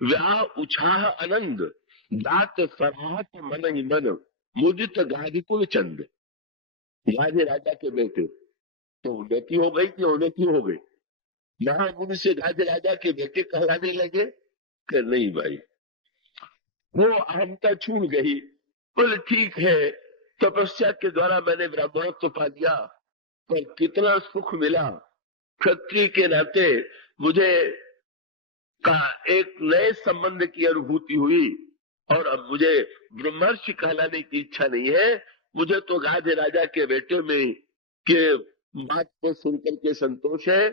व्याह उछाह आनंद, दात सराहत मन ही मन, मुदित गाधिकुल चंद। गाधे राजा के बेटे, तो उन्नति हो गई कि अवनति हो गई? महामुनि से गाधे राजा के बेटे कहलाने लगे कि नहीं भाई, वो अहमता छूट गई। बोले ठीक है, तपस्या के द्वारा मैंने ब्राह्मणत्व पा लिया, पर कितना सुख मिला। क्षत्रिय के नाते मुझे का एक नए संबंध की अनुभूति हुई, और अब मुझे ब्रह्मर्षि कहलाने की इच्छा नहीं है। मुझे तो गाधे राजा के बेटे में के बात को सुनकर के संतोष है।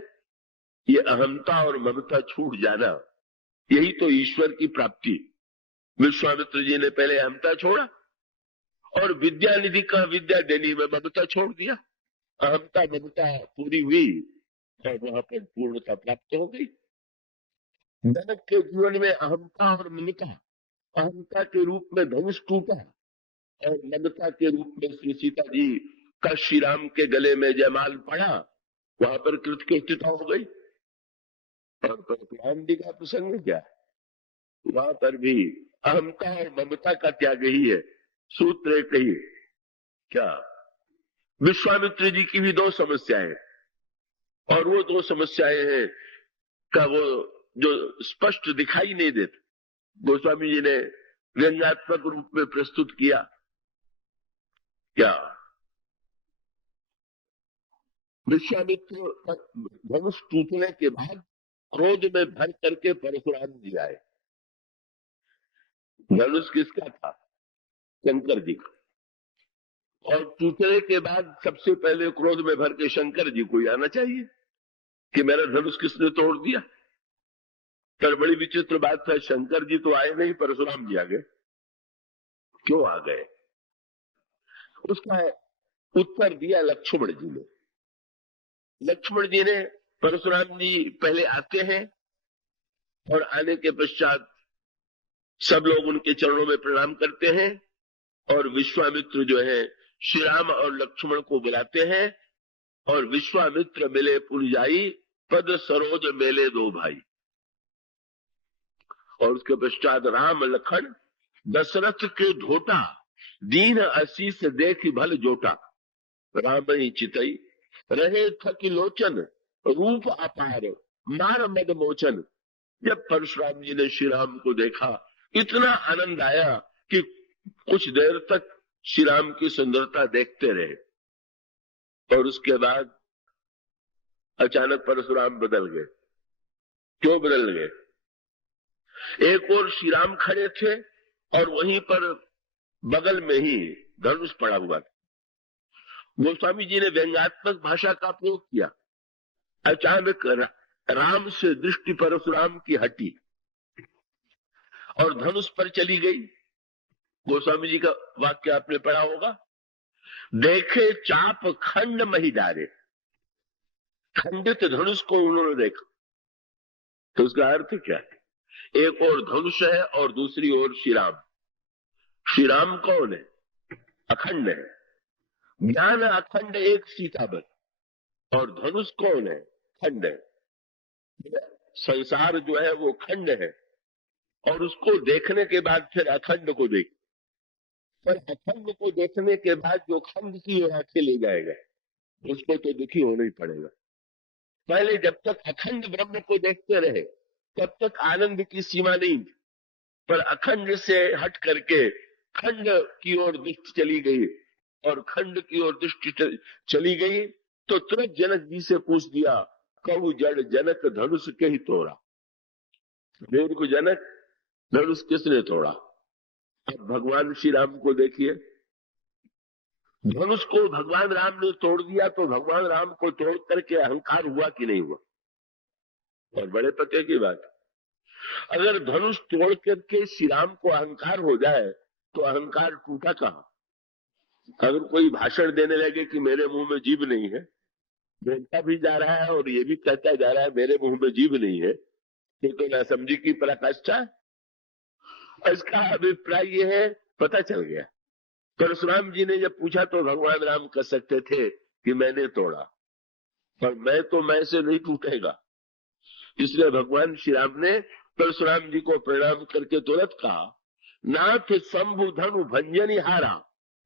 ये अहमता और ममता छूट जाना, यही तो ईश्वर की प्राप्ति। विश्वामित्र जी ने पहले अहमता छोड़ा और विद्या निधि का विद्या देने में ममता छोड़ दिया। अहमता ममता पूरी हुई और वहां पर पूर्णता प्राप्त हो गई। जनक के जीवन में अहमता और ममता, अहमता के रूप में धनुष टूटा और ममता के रूप में श्री सीता जी का श्री राम के गले में जयमाल पड़ा, वहां पर कृतकृत्यता हो गई। और परशुराम जी का प्रसंग क्या है, वहां पर भी अहमता और ममता का त्याग ही है। सूत्र एक ही क्या, विश्वामित्र जी की भी दो समस्याएं, और वो दो समस्याएं हैं का वो जो स्पष्ट दिखाई नहीं देते, गोस्वामी जी ने व्यंग्यात्मक रूप में प्रस्तुत किया। क्या, विश्वामित्र धनुष टूटने के बाद क्रोध में भर करके परशुराम जी आए। धनुष किसका था? शंकर जी का। और टूटने के बाद सबसे पहले क्रोध में भर के शंकर जी को आना चाहिए कि मेरा धनुष किसने तोड़ दिया। पर बड़ी विचित्र बात है, शंकर जी तो आए नहीं, परशुराम जी आ गए। क्यों आ गए? उसका उत्तर दिया लक्ष्मण जी ने। लक्ष्मण जी ने, परशुराम जी पहले आते हैं और आने के पश्चात सब लोग उनके चरणों में प्रणाम करते हैं, और विश्वामित्र जो है श्री राम और लक्ष्मण को बुलाते हैं, और विश्वामित्र मिले पुरजाई, पद सरोज मेले दो भाई। और उसके पश्चात राम लखन दशरथ के ढोटा, दीन आशीष देख भल जोटा। राम ही चितई रहे थकी लोचन, रूप अपार मार मद मोचन। जब परशुराम जी ने श्री राम को देखा, इतना आनंद आया कि कुछ देर तक श्री राम की सुंदरता देखते रहे। और उसके बाद अचानक परशुराम बदल गए। क्यों बदल गए? एक और श्री राम खड़े थे और वहीं पर बगल में ही धनुष पड़ा हुआ था। गोस्वामी जी ने व्यंग्यात्मक भाषा का प्रयोग किया। अचानक राम से दृष्टि परशुराम की हटी और धनुष पर चली गई। गोस्वामी जी का वाक्य आपने पढ़ा होगा, देखे चाप खंड मही डारे। खंडित धनुष को उन्होंने देखा, तो उसका अर्थ क्या है? एक और धनुष है और दूसरी ओर श्री राम। श्री राम कौन है? अखंड है। ज्ञान अखंड एक सीताबन, और धनुष कौन है? खंड है। संसार जो है वो खंड है, और उसको देखने के बाद फिर अखंड को देख, पर अखंड को देखने के बाद जो खंड की ओर आंखें ले जाएगा उसको तो दुखी होना ही पड़ेगा। पहले जब तक अखंड ब्रह्म को देखते रहे तब तक आनंद की सीमा नहीं थी, पर अखंड से हट करके खंड की ओर दृष्टि चली गई, और खंड की ओर दृष्टि चली गई तो तुरंत जनक जी से पूछ दिया, कहू जड़ जनक धनुष के ही तोड़ा। को जनक, धनुष किसने तोड़ा? अब भगवान श्री राम को देखिए, धनुष को भगवान राम ने तोड़ दिया, तो भगवान राम को तोड़ करके अहंकार हुआ कि नहीं हुआ? और बड़े पते की बात, अगर धनुष तोड़ करके श्री राम को अहंकार हो जाए तो अहंकार टूटा कहां? अगर कोई भाषण देने लगे कि मेरे मुंह में जीभ नहीं है, बोलता भी जा रहा है और ये भी कहता जा रहा है मेरे मुंह में जीभ नहीं है, तो ना समझी की पराकाष्ठा। इसका अभिप्राय ये है, पता चल गया। परशुराम जी ने जब पूछा तो भगवान राम कह सकते थे कि मैंने तोड़ा, पर मैं तो मैं से नहीं टूटेगा। इसलिए भगवान श्री राम ने परशुराम जी को प्रणाम करके तुरंत कहा, नाथ शंभु धनु भंजनी हारा,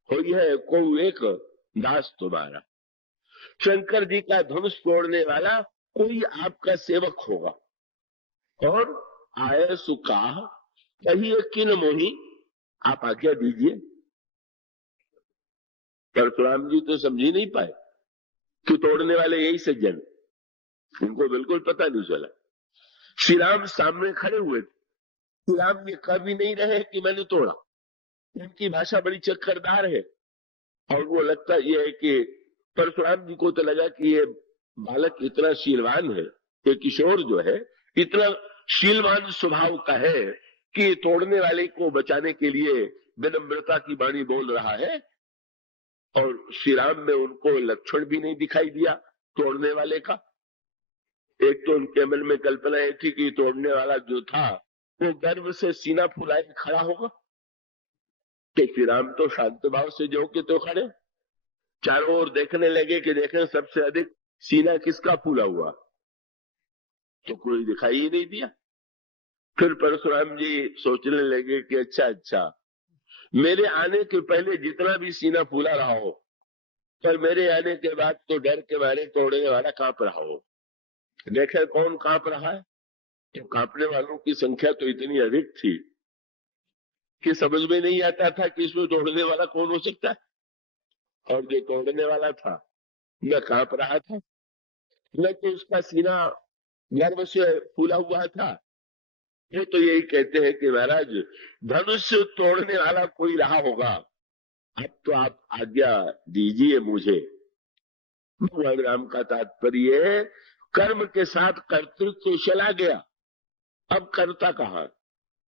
हो है को एक दास तुम्हारा। शंकर जी का धनुष तोड़ने वाला कोई आपका सेवक होगा। और आए सुका कहिए किन मोही, आप आज्ञा दीजिए। परशुराम जी तो समझ ही नहीं पाए कि तोड़ने वाले यही सज्जन, उनको बिल्कुल पता नहीं चला। श्री राम सामने खड़े हुए थे, श्री राम ये कह भी नहीं रहे कि मैंने तोड़ा। उनकी भाषा बड़ी चक्करदार है, और वो लगता ये है कि परशुराम जी को तो लगा कि ये बालक इतना शीलवान है, ये किशोर जो है इतना शीलवान स्वभाव का है कि तोड़ने वाले को बचाने के लिए विनम्रता की वाणी बोल रहा है। और श्री राम में उनको लक्षण भी नहीं दिखाई दिया तोड़ने वाले का। एक तो उनके मन में कल्पना ये थी कि तोड़ने वाला जो था वो गर्व से सीना फुलाए खड़ा होगा, कि श्री राम तो शांत भाव से जो के तो खड़े। चारों ओर देखने लगे कि देखें सबसे अधिक सीना किसका फूला हुआ, तो कोई दिखाई ही नहीं दिया। फिर परशुराम जी सोचने लगे कि अच्छा, मेरे आने के पहले जितना भी सीना फूला रहा हो, पर मेरे आने के बाद तो डर के मारे तोड़ने वाला कांप रहा हो। देखे कौन कांप रहा है, तो कांपने वालों की संख्या तो इतनी अधिक थी कि समझ में नहीं आता था कि इसमें तोड़ने वाला कौन हो सकता है। और जो तोड़ने वाला था न कांप रहा था, न तो उसका सीना गर्व से फूला हुआ था। ये तो यही कहते हैं कि महाराज धनुष तोड़ने वाला कोई रहा होगा, अब तो आप आज्ञा दीजिए मुझे। भगवान राम का तात्पर्य है कर्म के साथ कर्तृत्व तो चला गया, अब कर्ता कहां,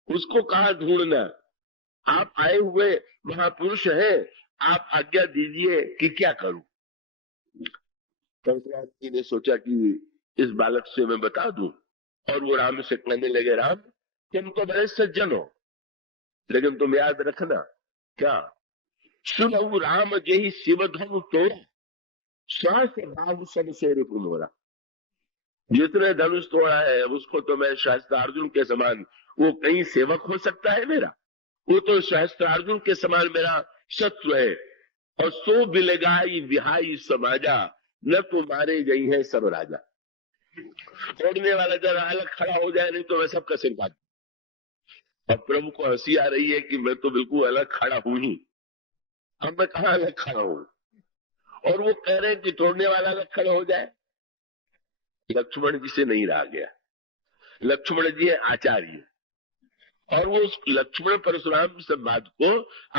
उसको कहां ढूंढना। आप आए हुए महापुरुष हैं, आप आज्ञा दीजिए कि क्या करूं। परशुराम जी ने सोचा कि इस बालक से मैं बता दूं, और वो राम से कहने लगे, राम तुम तो बड़े सज्जन हो, लेकिन तुम याद रखना क्या, सुनहु राम जही शिव धनु तोड़ा, श्वास बाहु सब से रिपुनोरा। जितने धनुष तोड़ा है उसको तो मैं शास्त्रार्जुन के समान, वो कहीं सेवक हो सकता है मेरा, वो तो शास्त्रार्जुन के समान मेरा शत्रु है। और सो बिलगाई विहाई समाजा, न तुम्हारे गई है सब राजा। तोड़ने वाला जरा अलग खड़ा हो जाए, नहीं तो मैं सबका सिर काट। और प्रभु को हंसी आ रही है कि मैं तो बिल्कुल अलग खड़ा हूं ही, अब मैं कहां अलग खड़ा हूं। और वो कह रहे हैं कि तोड़ने वाला अलग खड़ा हो जाए। लक्ष्मण जी से नहीं रहा गया। लक्ष्मण जी है आचार्य, और वो उस लक्ष्मण परशुराम संवाद को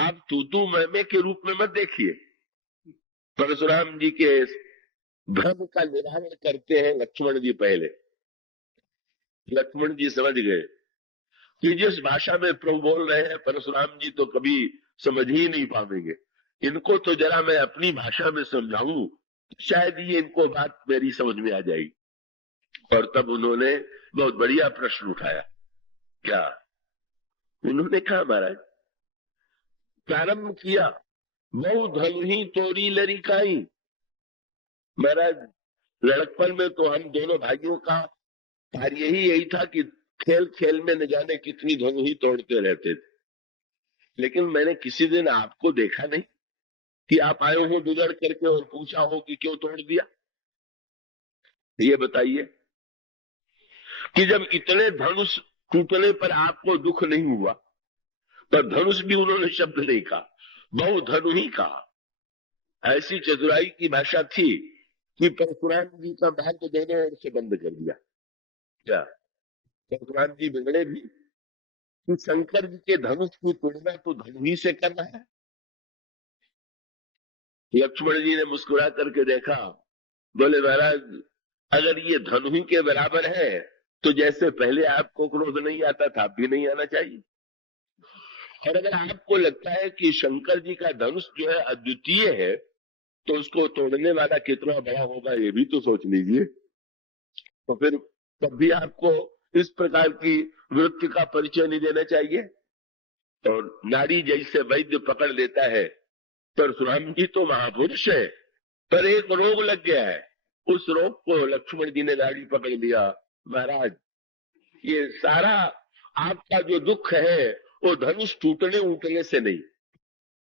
आप तू मैं के रूप में मत देखिए। परशुराम जी के भ्रम का निवारण करते हैं लक्ष्मण जी पहले। लक्ष्मण जी समझ गए कि जिस भाषा में प्रभु बोल रहे हैं परशुराम जी तो कभी समझ ही नहीं पाएंगे, इनको तो जरा मैं अपनी भाषा में समझाऊं, शायद ये इनको बात मेरी समझ में आ जाएगी। और तब उन्होंने बहुत बढ़िया प्रश्न उठाया। क्या उन्होंने कहा, महाराज प्रारंभ किया, बहु धनु ही तोरी लरिकाई। महाराज लड़कपन में तो हम दोनों भाइयों का कार्य ही यही था कि खेल खेल में न जाने कितनी धनु ही तोड़ते रहते थे, लेकिन मैंने किसी दिन आपको देखा नहीं कि आप आए हो बिगड़ करके और पूछा हो कि क्यों तोड़ दिया। ये बताइए कि जब इतने धनुष टूटने पर आपको दुख नहीं हुआ, पर धनुष भी उन्होंने शब्द नहीं कहा, बहु धनु ही कहा। ऐसी चतुराई की भाषा थी कि परशुराम जी का भाग्य दोनों ओर से बंद कर दिया। क्या परशुराम जी बिगड़े भी कि शंकर जी के धनुष की तुलना तो धनु ही से करना है। लक्ष्मण जी ने मुस्कुरा करके देखा, बोले महाराज अगर ये धनु ही के बराबर है तो जैसे पहले आपको क्रोध नहीं आता था अब भी नहीं आना चाहिए। और अगर आपको लगता है कि शंकर जी का धनुष जो है अद्वितीय है तो उसको तोड़ने वाला कितना बड़ा होगा ये भी तो सोच लीजिए। तो फिर तब भी आपको इस प्रकार की वृत्ति का परिचय नहीं देना चाहिए। और नारी जैसे वैद्य पकड़ लेता है, परशुराम जी तो महापुरुष है, पर एक रोग लग गया है, उस रोग को लक्ष्मण जी ने नाड़ी पकड़ लिया। महाराज ये सारा आपका जो दुख है वो धनुष टूटने उठने से नहीं।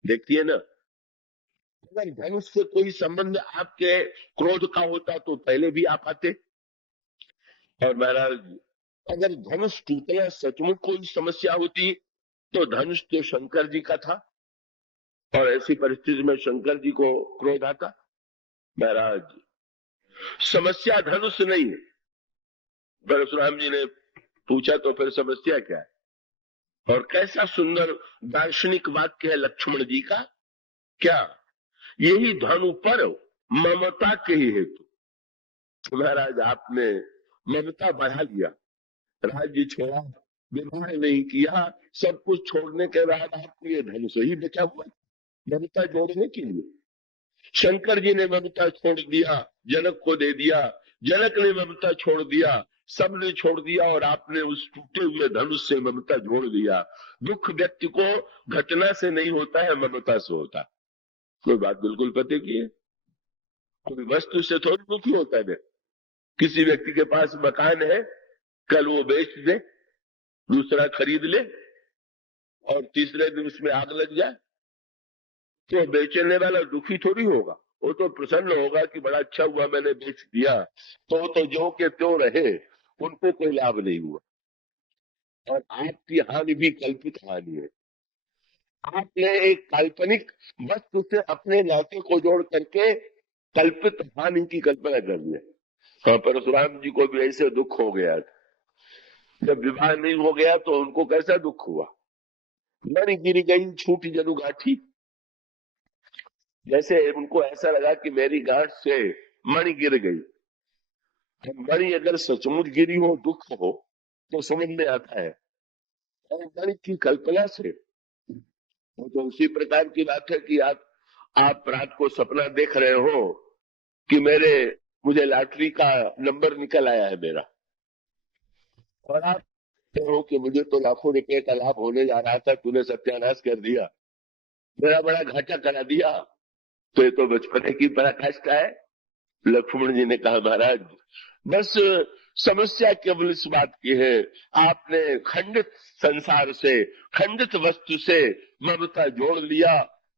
देखिए ना, अगर धनुष से कोई संबंध आपके क्रोध का होता तो पहले भी आप आते। और महाराज, अगर धनुष टूटना सचमुच कोई समस्या होती तो धनुष तो शंकर जी का था, और ऐसी परिस्थिति में शंकर जी को क्रोध आता। महाराज, समस्या धनुष नहीं है। परशुराम जी ने पूछा तो फिर समस्या क्या है? और कैसा सुंदर दार्शनिक वाक्य है लक्ष्मण जी का। क्या? यही धनु पर ममता के ही हेतु। महाराज, आपने ममता बढ़ा लिया, राज्य छोड़ा, विवाह नहीं किया, सब कुछ छोड़ने के बाद आपको ये धनुष ही बचा हुआ ममता जोड़ने के लिए। शंकर जी ने ममता छोड़ दिया, जनक को दे दिया, जनक ने ममता छोड़ दिया, सबने छोड़ दिया, और आपने उस टूटे हुए धनुष से ममता जोड़ दिया। दुख व्यक्ति को घटना से नहीं होता है, ममता से होता है। कोई बात बिल्कुल पते की है। कोई वस्तु से थोड़ी दुखी होता है। किसी व्यक्ति के पास मकान है, कल वो बेच दे, दूसरा खरीद ले, और तीसरे दिन उसमें आग लग जाए, तो बेचने वाला दुखी थोड़ी होगा। वो तो प्रसन्न होगा कि बड़ा अच्छा हुआ मैंने बेच दिया। तो जो के त्यों रहे, उनको कोई लाभ नहीं हुआ। और आपकी हानि भी कल्पित हानि है। आपने एक काल्पनिक वस्तु से अपने नाते को जोड़ करके कल्पित हानि की कल्पना कर दी। हाँ, परशुराम जी को भी ऐसे दुख हो गया था। जब विवाह नहीं हो गया तो उनको कैसा दुख हुआ। मणि गिर गई छूटी जनु गाठी। जैसे उनको ऐसा लगा कि मेरी गांठ से मणि गिर गई। मणि अगर सचमुच गिरी हो, दुख हो, तो समझ में आता है। और मणि की कल्पना से तो उसी प्रकार की बात है कि आप रात को सपना देख रहे हो कि मुझे लॉटरी का नंबर निकल आया है मेरा, और आप कहते हो कि मुझे तो लाखों रुपए का लाभ होने जा रहा था, तूने सत्यानाश कर दिया, मेरा बड़ा घाटा करा दिया। तो ये तो बचपने की पराकाष्ठा है। लक्ष्मण जी ने कहा, महाराज बस समस्या केवल इस बात की है, आपने खंडित संसार से, खंडित वस्तु से ममता जोड़ लिया,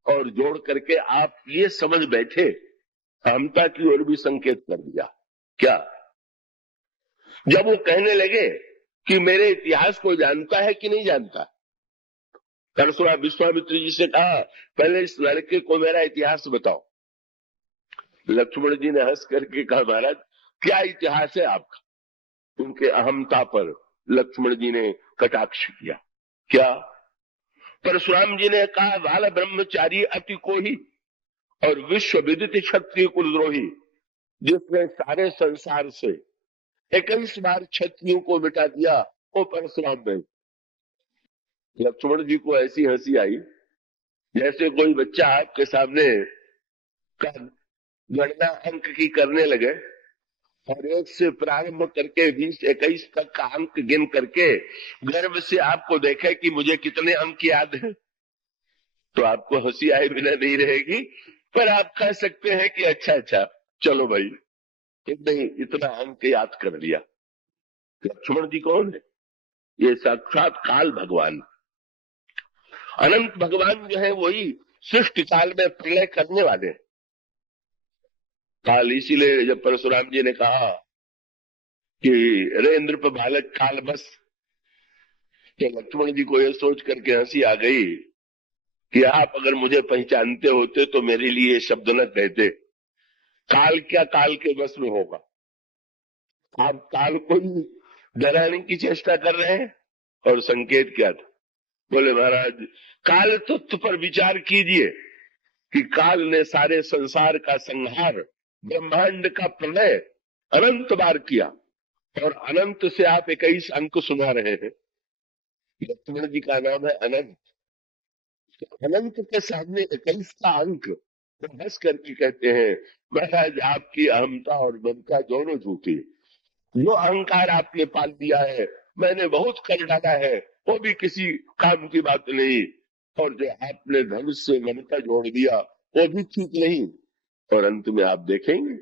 और जोड़ करके आप ये समझ बैठे, अहमता की ओर भी संकेत कर दिया। क्या? जब वो कहने लगे कि मेरे इतिहास को जानता है कि नहीं जानता, परशुराम विश्वामित्र जी से कहा, पहले इस लड़के को मेरा इतिहास बताओ। लक्ष्मण जी ने हंस करके कहा, महाराज क्या इतिहास है आपका? उनके अहमता पर लक्ष्मण जी ने कटाक्ष किया। क्या? परशुराम जी ने कहा, बाल ब्रह्मचारी अति कोही और विश्व विदित क्षत्रिय कुलद्रोही, जिसने सारे संसार से 21 बार क्षत्रियों को मिटा दिया, वो परशुराम में। लक्ष्मण जी को ऐसी हंसी आई जैसे कोई बच्चा आपके सामने का गणना अंक की करने लगे, और 1 से प्रारंभ करके 20, 21 तक का अंक गिन करके गर्व से आपको देखे कि मुझे कितने अंक याद है। तो आपको हंसी आए बिना नहीं रहेगी, पर आप कह सकते हैं कि अच्छा चलो भाई, नहीं इतना अंक याद कर लिया। लक्ष्मण जी कौन है? ये साक्षात काल भगवान, अनंत भगवान जो है वही सृष्टि काल में प्रलय करने वाले हैं। काल, इसीलिए जब परशुराम जी ने कहा कि रे इंद्र बालक काल बस, तो लक्ष्मण जी को यह सोच करके हंसी आ गई कि आप अगर मुझे पहचानते होते तो मेरे लिए ये शब्द न कहते। काल क्या काल के बस में होगा? आप काल को ही डराने की चेष्टा कर रहे हैं। और संकेत क्या था? बोले, महाराज काल तत्व पर विचार कीजिए कि काल ने सारे संसार का संहार, ब्रह्मांड का प्रलय अनंत बार किया, और अनंत से आप 21 अंक सुना रहे हैं। लक्ष्मण जी का नाम है अनंत। अनंत के सामने 21 का अंक, तो हंस करके कहते हैं, महाराज आपकी अहमता और ममता दोनों झूठी। जो अहंकार आपने पाल दिया है, मैंने बहुत कर डाला है, वो भी किसी काम की बात नहीं। और जो आपने धनुष से ममता जोड़ दिया, वो भी ठीक नहीं। और अंत में आप देखेंगे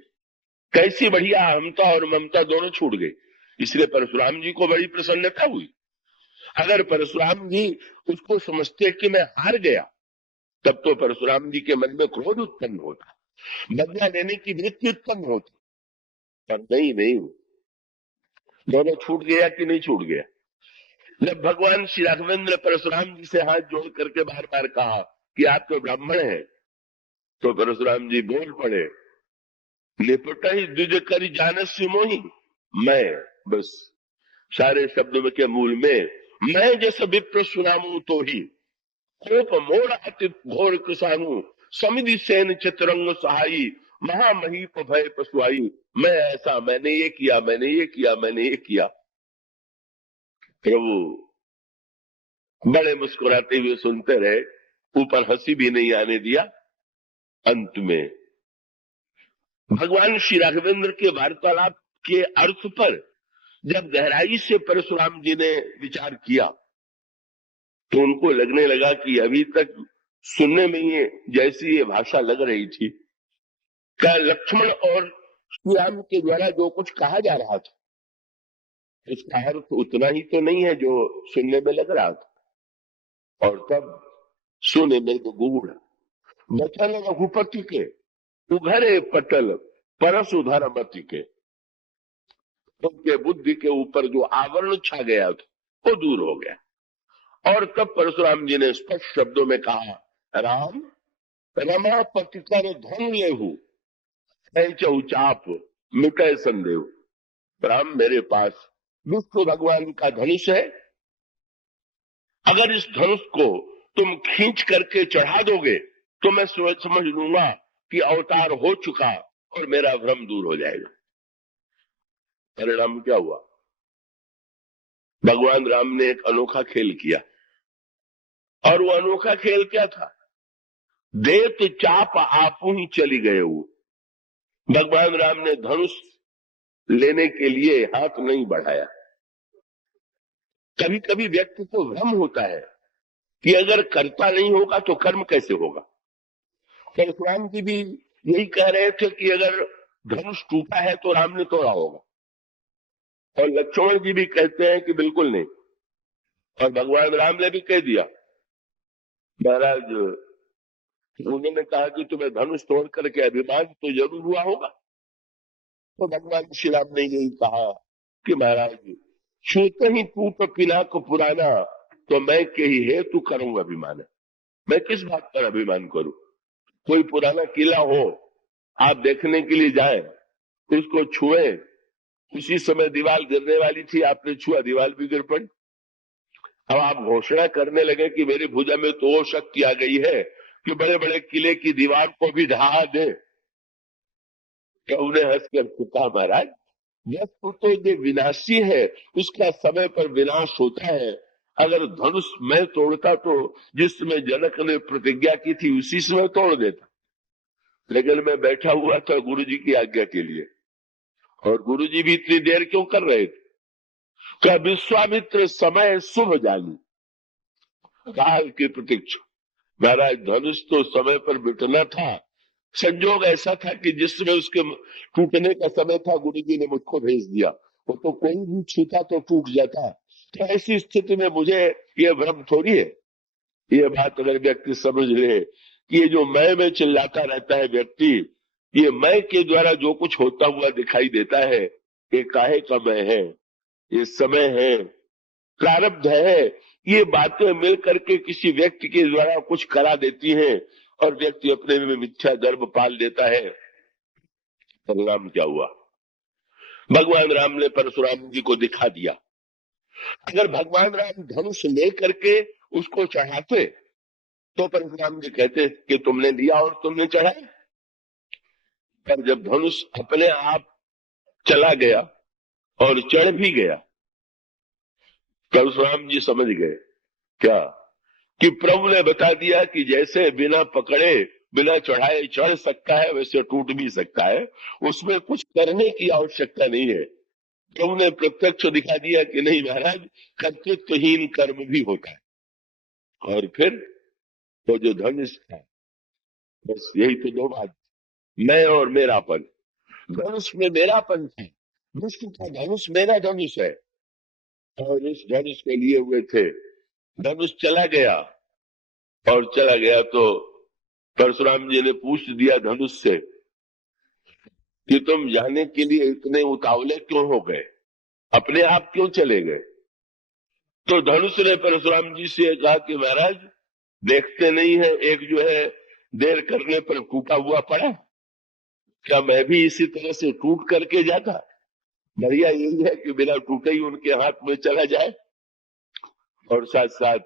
कैसी बढ़िया अहमता और ममता दोनों छूट गई। इसलिए परशुराम जी को बड़ी प्रसन्नता हुई। अगर परशुराम जी उसको समझते कि मैं हार गया, तब तो परशुराम जी के मन में क्रोध उत्पन्न होता, बदला लेने की वृत्ति उत्पन्न होती। पर नहीं, दोनों छूट गया कि नहीं छूट गया। जब भगवान श्री राघवेंद्र परशुराम जी से हाथ जोड़ करके बार बार कहा कि आप तो ब्राह्मण हैं, तो परशुराम जी बोल पड़े, निपट ही द्विज करी जानस्य मोही। मैं, बस सारे शब्दों के मूल में मैं जैसा विप्र सुनामू तो ही, कोप मोर अति घोर कृषाणु, समिधि सेन चित्रंग सहाई, महामहीप भय पशुआई। मैं ऐसा, मैंने ये किया, मैंने ये किया, मैंने ये किया। प्रभु बड़े मुस्कुराते हुए सुनते रहे, ऊपर हंसी भी नहीं आने दिया। अंत में भगवान श्री राघवेंद्र के वार्तालाप के अर्थ पर जब गहराई से परशुराम जी ने विचार किया, तो उनको लगने लगा कि अभी तक सुनने में ये जैसी ये भाषा लग रही थी, क्या लक्ष्मण और श्री राम के द्वारा जो कुछ कहा जा रहा था, इसका अर्थ उतना ही तो नहीं है जो सुनने में लग रहा था। और तब सुने में तो गूढ़ बचन रघुपति के उघरे पटल परस उधर मति के, उनके बुद्धि के ऊपर जो आवरण छा गया था वो दूर हो गया। और तब परशुराम जी ने स्पष्ट शब्दों में कहा, राम रमा पति कर धन लेहू, चाप मिटे संदेह। राम मेरे पास विष्णु भगवान का धनुष है, अगर इस धनुष को तुम खींच करके चढ़ा दोगे तो मैं समझ लूंगा कि अवतार हो चुका और मेरा भ्रम दूर हो जाएगा। परिणाम क्या हुआ? भगवान राम ने एक अनोखा खेल किया। और वो अनोखा खेल क्या था? देत चाप आपू ही चली गए। वो भगवान राम ने धनुष लेने के लिए हाथ नहीं बढ़ाया। कभी कभी व्यक्ति को भ्रम होता है कि अगर कर्ता नहीं होगा तो कर्म कैसे होगा। परशुराम जी भी यही कह रहे थे कि अगर धनुष टूटा है तो राम ने तोड़ा होगा, और लक्ष्मण जी भी कहते हैं कि बिल्कुल नहीं। और भगवान राम ने भी कह दिया, महाराज उन्होंने कहा कि तुम्हें धनुष तोड़ करके अभिमान तो जरूर हुआ होगा। तो भगवान श्री राम ने यही कहा कि महाराज छूत ही टूट पिनाक पुराना, तो मैं के ही हेतु करूंगा अभिमान। मैं किस बात पर अभिमान करूं? कोई पुराना किला हो, आप देखने के लिए जाए, उसको छुए, उसी समय दीवार गिरने वाली थी, आपने छुआ, दीवार भी गिर पड़ी। अब आप घोषणा करने लगे कि मेरी भुजा में तो वो शक्ति आ गई है कि बड़े बड़े किले की दीवार को भी ढहा दे। तो उन्हें हंसकर कहा, महाराज वस्तु तो ये विनाशी है, उसका समय पर विनाश होता है। अगर धनुष मैं तोड़ता तो जिस समय जनक ने प्रतिज्ञा की थी उसी समय तोड़ देता, लेकिन मैं बैठा हुआ था गुरु जी की आज्ञा के लिए। और गुरु जी भी इतनी देर क्यों कर रहे थे? क्या विश्वामित्र समय शुभ जानी, काल की प्रतीक्षा। महाराज धनुष तो समय पर मिटना था, संजोग ऐसा था कि जिस समय उसके टूटने का समय था गुरु जी ने मुझको भेज दिया। वो तो कोई भी छूता तो टूट जाता। तो ऐसी स्थिति में मुझे ये भ्रम थोड़ी है। ये बात अगर व्यक्ति समझ ले कि ये जो मैं चिल्लाता रहता है व्यक्ति, ये मैं के द्वारा जो कुछ होता हुआ दिखाई देता है, ये काहे का मैं है, ये समय है, प्रारब्ध है। ये बातें मिल करके किसी व्यक्ति के द्वारा कुछ करा देती हैं और व्यक्ति अपने में मिथ्या गर्भ पाल देता है। परिणाम क्या हुआ? भगवान राम ने परशुराम जी को दिखा दिया। अगर भगवान राम धनुष ले करके उसको चढ़ाते तो परशुराम जी कहते कि तुमने लिया और तुमने चढ़ाया। पर जब धनुष अपने आप चला गया और चढ़ भी गया, परशुराम जी समझ गए क्या कि प्रभु ने बता दिया कि जैसे बिना पकड़े बिना चढ़ाए चढ़ सकता है वैसे टूट भी सकता है, उसमें कुछ करने की आवश्यकता नहीं है। प्रभु ने प्रत्यक्ष दिखा दिया कि नहीं महाराज, कर्तृत्वहीन कर्म भी होता है। और फिर तो जो धनुष था, बस यही तो दो बात, मैं और मेरापन। धनुष में मेरापन था, विष्णु का धनुष मेरा धनुष है और इस धनुष के लिए हुए थे। धनुष चला गया और चला गया तो परशुराम जी ने पूछ दिया धनुष से कि तुम जाने के लिए इतने उतावले क्यों हो गए, अपने आप क्यों चले गए। तो धनुष ने परशुराम जी से कहा कि महाराज देखते नहीं है, एक जो है देर करने पर टूटा हुआ पड़ा, क्या मैं भी इसी तरह से टूट करके जाता। बढ़िया यही है कि बिना टूटे ही उनके हाथ में चला जाए। और साथ साथ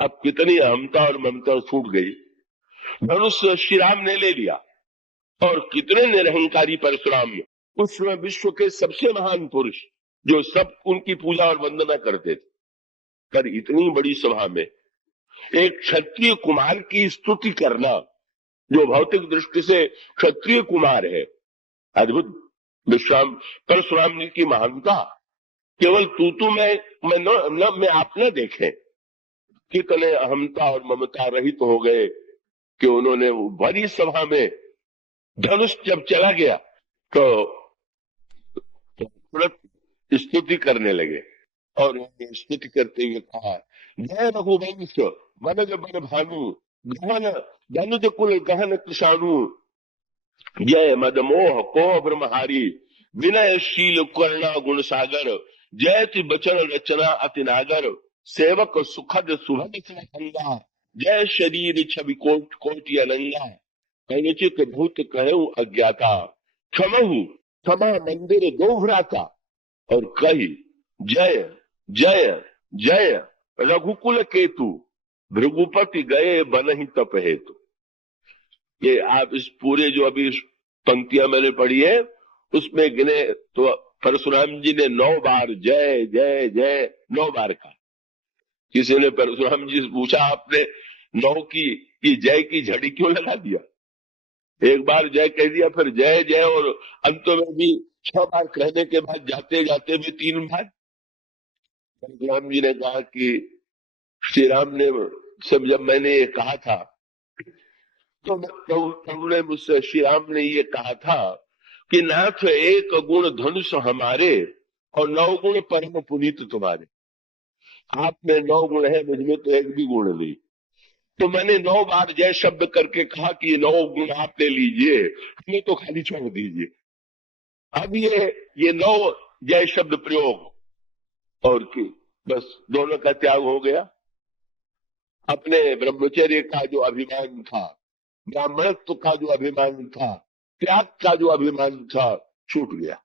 अब कितनी अहमता और ममता छूट गई। धनुष श्री राम ने ले लिया और कितने निरहंकारी परशुराम, उस समय विश्व के सबसे महान पुरुष जो सब उनकी पूजा और वंदना करते थे, पर इतनी बड़ी सभा में एक क्षत्रिय कुमार की स्तुति करना, जो भौतिक दृष्टि से क्षत्रिय कुमार है, अद्भुत। विश्राम परशुराम जी की महानता केवल तू मैं आप न देखें, कितने अहमता और ममता रहित हो गए कि उन्होंने बड़ी सभा में धनुष जब चला गया तो तुरंत स्तुति करने लगे और स्तुति करते हुए कहा, जय रघुवंश वनज बन भानु गहन धनुज कुल गहन कृषाणु, जय मदमोह को ब्रह्महारी विनयशील करुणा गुण सागर, जयति बचन रचना अति नागर, सेवक सुखद सुभग अंगा, जय शरीर छवि कोट कोटि अनंगा, कनुचित भूत कहूं अज्ञाता, क्षमहु क्षमा मंदिर दो भ्राता, और कही जय जय जय रघुकुल केतु, भृगुपति गए बनहि तप हेतु। ये आप इस पूरे जो अभी पंक्तियां मैंने पढ़ी है उसमें गिने तो परशुराम जी ने 9 बार जय जय जय 9 बार कहा। किसी ने परशुराम जी से पूछा, आपने 9 की जय की झड़ी क्यों लगा दिया, एक बार जय कह दिया फिर जय जय, और अंत में भी 6 बार कहने के बाद जाते जाते भी 3 बार। परशुराम जी ने कहा कि श्री राम ने सब जब मैंने ये कहा था तो प्रभु ने मुझसे, श्री राम ने ये कहा था कि नाथ एक गुण धनुष हमारे और 9 गुण परम पुनीत तुम्हारे। आप में 9 गुण है, मुझमें तो एक भी गुण नहीं। तो मैंने 9 बार जय शब्द करके कहा कि ये 9 गुण आप ले लीजिए, हमें तो खाली छोड़ दीजिए। अब ये 9 जय शब्द प्रयोग और की बस दोनों का त्याग हो गया। अपने ब्रह्मचर्य का जो अभिमान था, ब्राह्मणत्व का जो अभिमान था, त्याग का जो अभिमान था, छूट गया।